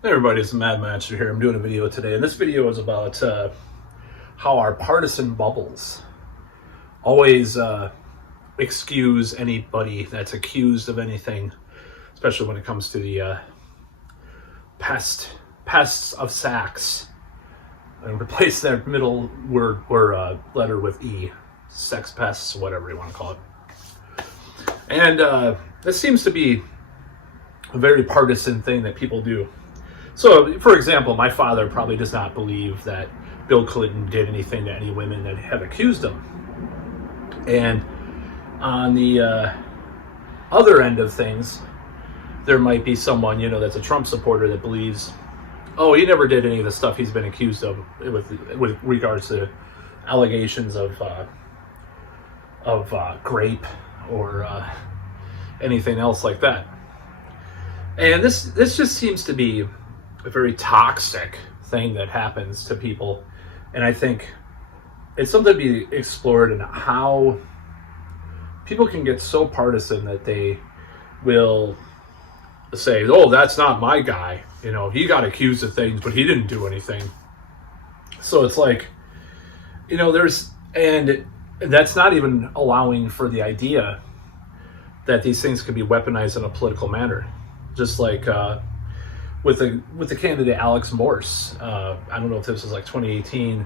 Hey everybody, it's Mad Matcher here. I'm doing a video today, and this video is about how our partisan bubbles always excuse anybody that's accused of anything, especially when it comes to the pests of sex, and replace that middle word or letter with E, sex pests, whatever you want to call it. And this seems to be a very partisan thing that people do. So, for example, my father probably does not believe that Bill Clinton did anything to any women that have accused him. And on the other end of things, there might be someone, that's a Trump supporter that believes, oh, he never did any of the stuff he's been accused of with regards to allegations of grape or anything else like that. And this just seems to be a very toxic thing that happens to people, and I think it's something to be explored in how people can get so partisan that they will say, oh, that's not my guy, he got accused of things but he didn't do anything. So it's like, and that's not even allowing for the idea that these things could be weaponized in a political manner, just like with the candidate Alex Morse. I don't know if this was like 2018.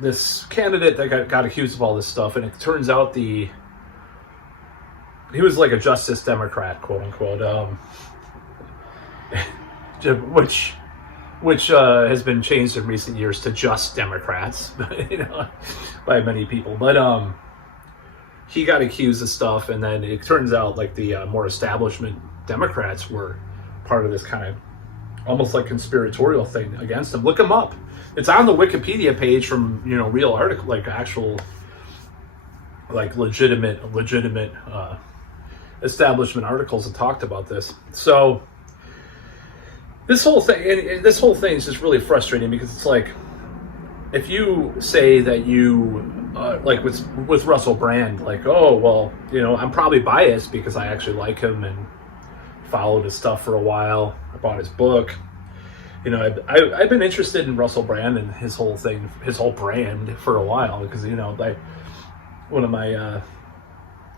This candidate that got accused of all this stuff, and it turns out he was like a Justice Democrat, quote unquote, which has been changed in recent years to Just Democrats, by many people. But he got accused of stuff, and then it turns out like the more establishment Democrats were part of this kind of almost like conspiratorial thing against him. Look him up. It's on the Wikipedia page from, real article, like actual, like legitimate establishment articles that talked about this. So this whole thing is just really frustrating, because it's like, if you say that you, like with Russell Brand, like, oh, well, I'm probably biased because I actually like him and followed his stuff for a while. I bought his book. I've been interested in Russell Brand and his whole thing, his whole brand for a while, because I remember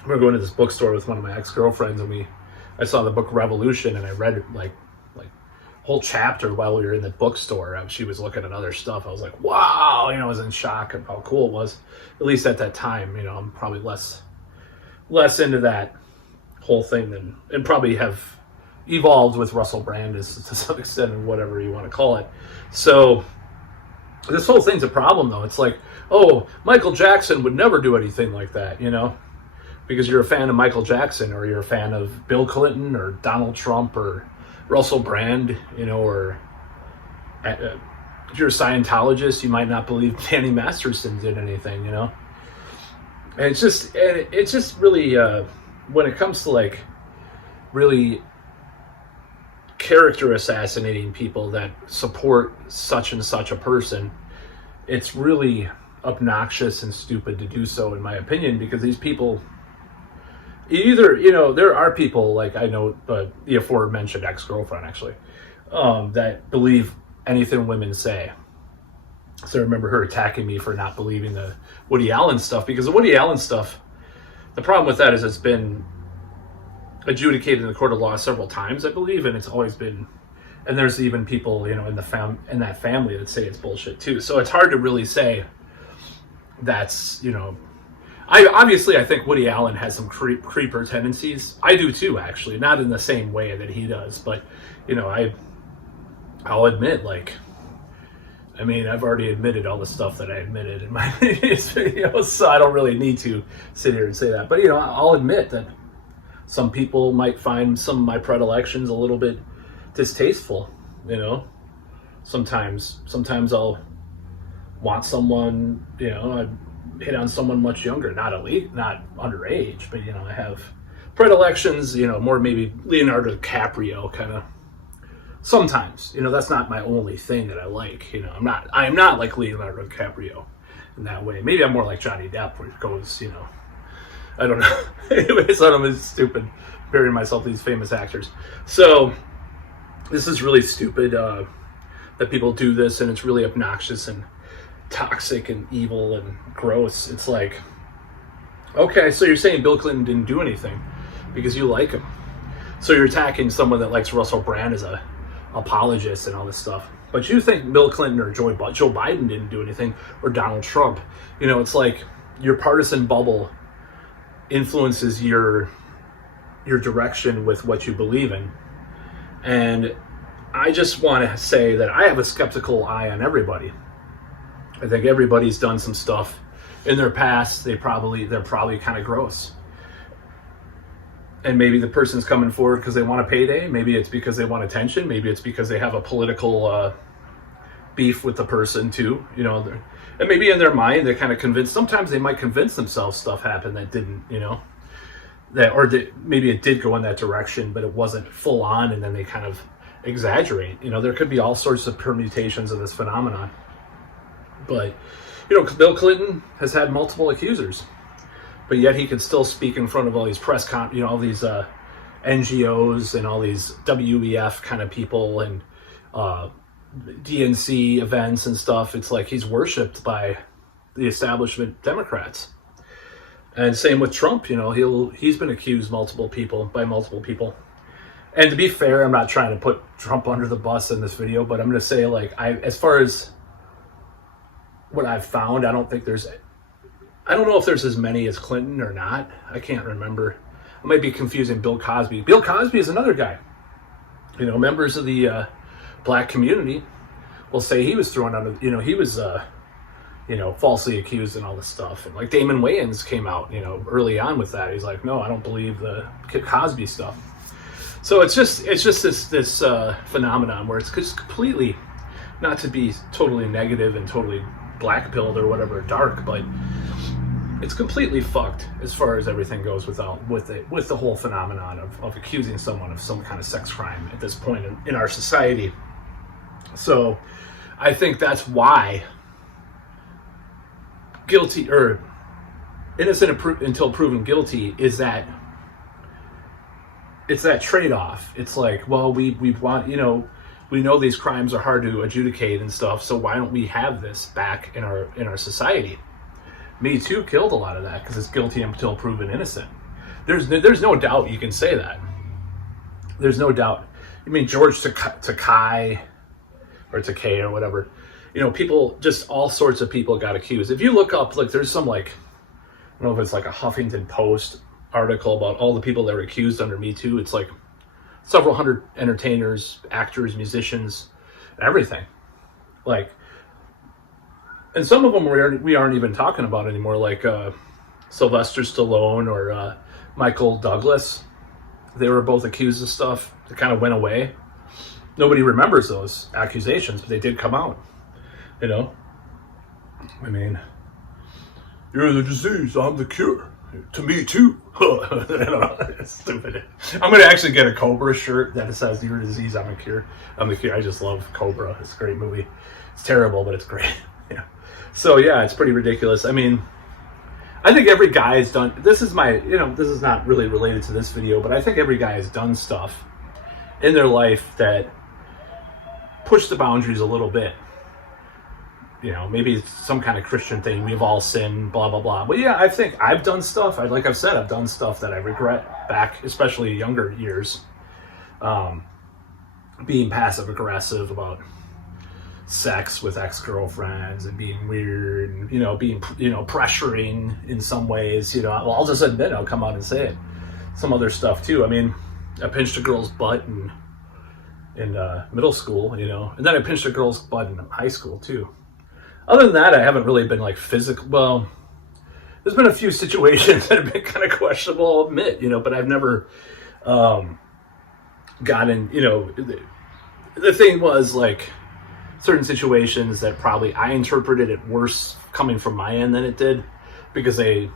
going to this bookstore with one of my ex-girlfriends, and I saw the book Revolution, and I read it like a whole chapter while we were in the bookstore. She was looking at other stuff. I was like, wow, I was in shock of how cool it was, at least at that time. I'm probably less into that whole thing and probably have evolved with Russell Brand to some extent, or whatever you want to call it. So this whole thing's a problem, though. It's like, oh, Michael Jackson would never do anything like that, because you're a fan of Michael Jackson, or you're a fan of Bill Clinton or Donald Trump or Russell Brand, or if you're a Scientologist, you might not believe Danny Masterson did anything, And it's just really, when it comes to like really character assassinating people that support such and such a person, it's really obnoxious and stupid to do so, in my opinion, because these people either, there are people like I know, the aforementioned ex-girlfriend actually, that believe anything women say. So I remember her attacking me for not believing the Woody Allen stuff, because the Woody Allen stuff, the problem with that is it's been adjudicated in the court of law several times, I believe, and it's always been, and there's even people, in that family that say it's bullshit too. So it's hard to really say that's, I think Woody Allen has some creeper tendencies. I do too, actually, not in the same way that he does, but I'll admit, like, I've already admitted all the stuff that I admitted in my videos, so I don't really need to sit here and say that. But I'll admit that some people might find some of my predilections a little bit distasteful, Sometimes I'll want someone, I hit on someone much younger, not underage, but I have predilections, more maybe Leonardo DiCaprio kind of. Sometimes, that's not my only thing that I like. I'm not like Leonardo DiCaprio in that way. Maybe I'm more like Johnny Depp, where it goes, I don't know. Anyways, I don't know, it's stupid burying myself with these famous actors. So this is really stupid that people do this, and it's really obnoxious and toxic and evil and gross. It's like, okay, so you're saying Bill Clinton didn't do anything because you like him. So you're attacking someone that likes Russell Brand as a apologist and all this stuff. But you think Bill Clinton or Joe Biden didn't do anything, or Donald Trump. You know, it's like your partisan bubble influences your direction with what you believe in. And I just want to say that I have a skeptical eye on everybody. I think everybody's done some stuff in their past. They're probably kind of gross. And maybe the person's coming forward because they want a payday. Maybe it's because they want attention. Maybe it's because they have a political beef with the person too. You know, and maybe in their mind they're kind of convinced. Sometimes they might convince themselves stuff happened that didn't. You know, maybe it did go in that direction, but it wasn't full on, and then they kind of exaggerate. You know, there could be all sorts of permutations of this phenomenon. But you know, Bill Clinton has had multiple accusers, but yet he can still speak in front of all these all these NGOs and all these WEF kind of people and DNC events and stuff. It's like he's worshipped by the establishment Democrats. And same with Trump. You know, he's been accused by multiple people. And to be fair, I'm not trying to put Trump under the bus in this video, but I'm going to say, like, as far as what I've found, I don't know if there's as many as Clinton or not. I can't remember. I might be confusing Bill Cosby. Bill Cosby is another guy. You know, members of the black community will say he was thrown under, you know, he was, falsely accused and all this stuff. And like Damon Wayans came out, you know, early on with that. He's like, no, I don't believe the Cosby stuff. So it's just this phenomenon where it's just completely, not to be totally negative and totally black-pilled or whatever, dark, but it's completely fucked as far as everything goes with the whole phenomenon of accusing someone of some kind of sex crime at this point in our society. So I think that's why guilty or innocent until proven guilty is that it's that trade-off. It's like, well, we want, you know, we know these crimes are hard to adjudicate and stuff, so why don't we have this back in our society? Me Too killed a lot of that because it's guilty until proven innocent. There's no doubt you can say that. There's no doubt. I mean, George Takei or Takei or whatever, you know, people, just all sorts of people got accused. If you look up, like, there's some, like, I don't know if it's like a Huffington Post article about all the people that were accused under Me Too. It's like several hundred entertainers, actors, musicians, everything. Like, and some of them we aren't even talking about anymore, like Sylvester Stallone or Michael Douglas. They were both accused of stuff that kind of went away. Nobody remembers those accusations, but they did come out. You know? I mean, you're the disease, I'm the cure. To me too. I don't know. It's stupid. I'm going to actually get a Cobra shirt that says "You're a disease, I'm a cure." I'm the cure. I just love Cobra. It's a great movie. It's terrible, but it's great. Yeah. So yeah, it's pretty ridiculous. I mean, I think every guy has done. This is not really related to this video, but I think every guy has done stuff in their life that push the boundaries a little bit. You know, maybe it's some kind of Christian thing. We've all sinned, blah, blah, blah. But yeah, I think I've done stuff. Like I've said, I've done stuff that I regret back, especially younger years. Being passive aggressive about sex with ex-girlfriends and being weird and, you know, being, you know, pressuring in some ways. You know, well, I'll just admit, I'll come out and say it. Some other stuff too. I mean, I pinched a girl's butt in middle school, you know, and then I pinched a girl's butt in high school too. Other than that, I haven't really been like physical. Well, there's been a few situations that have been kind of questionable, I'll admit, you know, but I've never gotten, you know, the thing was like certain situations that probably I interpreted it worse coming from my end than it did because they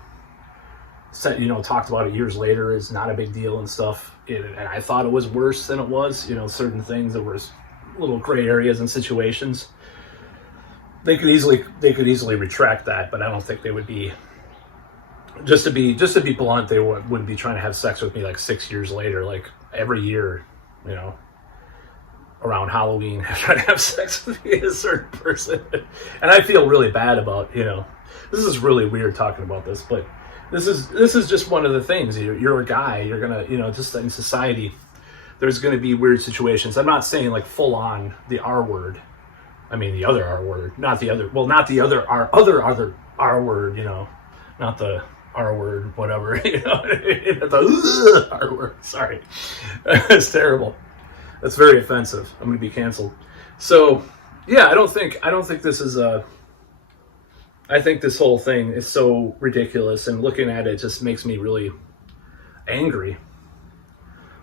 said, you know, talked about it years later is not a big deal and stuff. And I thought it was worse than it was, you know, certain things that were little gray areas and situations. They could easily retract that, but I don't think they would be. Just to be blunt, they wouldn't be trying to have sex with me like 6 years later, like every year, you know. around Halloween trying to have sex with me, a certain person. And I feel really bad about, this is really weird talking about this, but this is just one of the things. You're a guy, you're going to, just in society, there's going to be weird situations. I'm not saying like full on the R word. I mean, the other R word, not the other R word, not the R word, whatever, the R word, sorry. It's terrible. That's very offensive. I'm going to be canceled. So, yeah, I don't think this is I think this whole thing is so ridiculous, and looking at it just makes me really angry.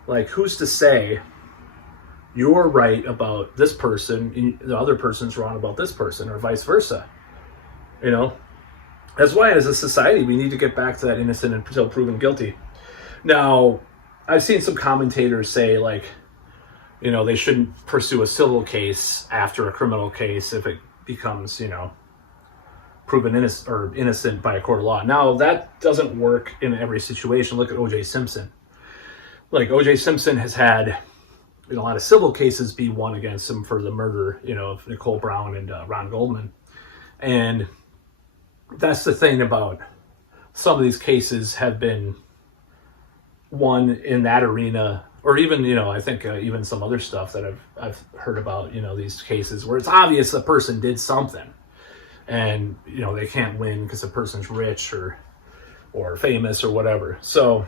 Like, who's to say you're right about this person and the other person's wrong about this person, or vice versa? That's why as a society we need to get back to that innocent until proven guilty. Now, I've seen some commentators say, like, they shouldn't pursue a civil case after a criminal case if it becomes, proven innocent by a court of law. Now, that doesn't work in every situation. Look at O.J. Simpson. Like, O.J. Simpson has had a lot of civil cases be won against him for the murder, of Nicole Brown and Ron Goldman. And that's the thing about some of these cases have been won in that arena, or even, I think even some other stuff that I've heard about, these cases where it's obvious the person did something, and, they can't win because the person's rich or famous or whatever. So,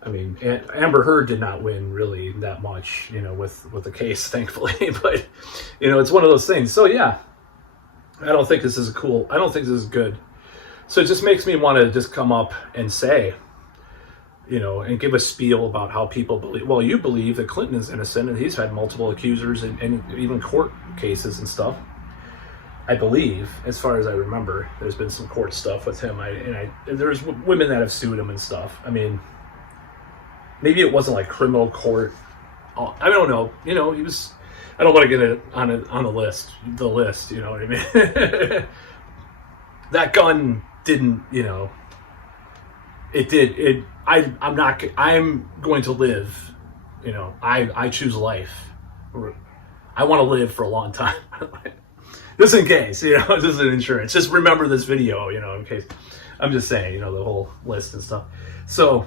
I mean, Amber Heard did not win really that much, with the case, thankfully. But, it's one of those things. So, yeah, I don't think this is good. So it just makes me want to just come up and say, and give a spiel about how people believe. Well, you believe that Clinton is innocent, and he's had multiple accusers and even court cases and stuff. I believe, as far as I remember, there's been some court stuff with him. There's women that have sued him and stuff. I mean, maybe it wasn't like criminal court. I don't know. He was. I don't want to get it on the list. The list, you know what I mean? That gun didn't. It did. It. I'm not. I'm going to live. I choose life. I want to live for a long time. Just in case, this is an insurance. Just remember this video, in case. I'm just saying, the whole list and stuff. So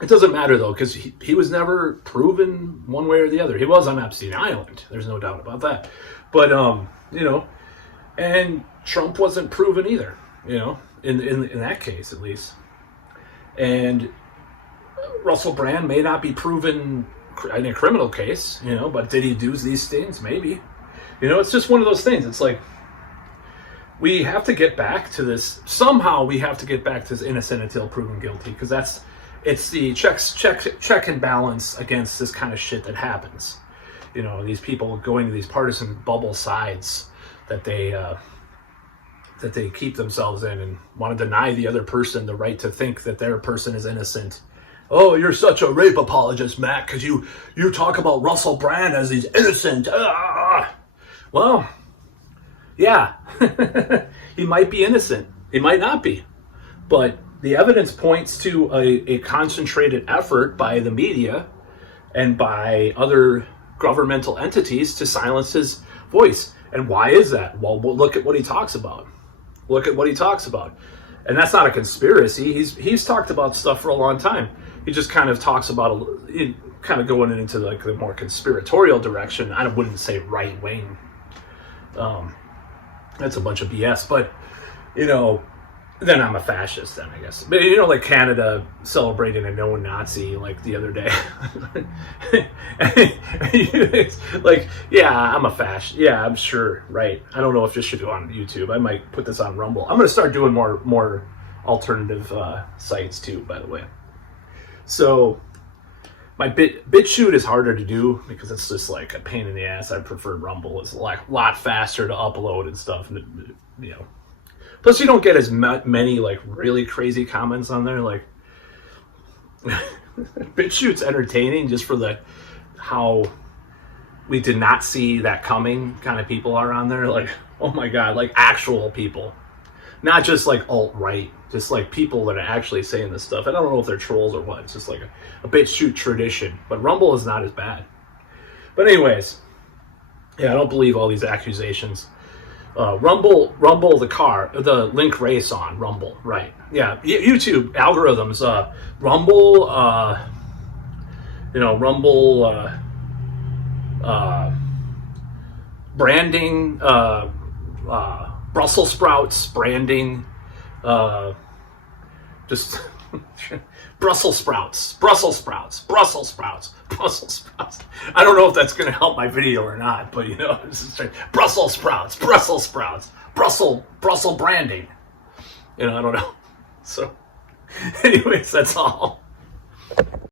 it doesn't matter though, because he was never proven one way or the other. He was on Epstein Island. There's no doubt about that. But and Trump wasn't proven either. In that case at least. And Russell Brand may not be proven in a criminal case, but did he do these things? Maybe. It's just one of those things. It's like, we have to get back to this. Somehow we have to get back to this innocent until proven guilty, because it's the check and balance against this kind of shit that happens. These people going to these partisan bubble sides that they keep themselves in, and want to deny the other person the right to think that their person is innocent. Oh, you're such a rape apologist, Matt, because you talk about Russell Brand as he's innocent. Well, yeah, he might be innocent. He might not be. But the evidence points to a concentrated effort by the media and by other governmental entities to silence his voice. And why is that? Well, look at what he talks about. Look at what he talks about. And that's not a conspiracy. He's talked about stuff for a long time. He just kind of talks about kind of going into like the more conspiratorial direction. I wouldn't say right wing. That's a bunch of BS. But then I'm a fascist. Then I guess. But like Canada celebrating a no Nazi like the other day. Like, yeah, I'm a fascist. Yeah, I'm sure. Right. I don't know if this should go on YouTube. I might put this on Rumble. I'm going to start doing more alternative sites too, by the way. So my BitChute is harder to do because it's just like a pain in the ass. I prefer Rumble. It's a lot faster to upload and stuff. And, plus, you don't get as many like really crazy comments on there. Like, BitChute's entertaining just for how we did not see that coming kind of people are on there. Like, oh my god, like actual people, not just like alt-right, just like people that are actually saying this stuff. I don't know if they're trolls or what. It's just like a BitChute tradition. But Rumble is not as bad. But anyways, yeah, I don't believe all these accusations. Rumble, the link race on Rumble, right? Yeah, YouTube algorithms. Rumble, Rumble branding, Brussels sprouts branding, just Brussels sprouts, Brussels sprouts, Brussels sprouts, Brussels sprouts. I don't know if that's going to help my video or not, but it's just like Brussels sprouts, Brussels sprouts, Brussels branding. I don't know. So, anyways, that's all.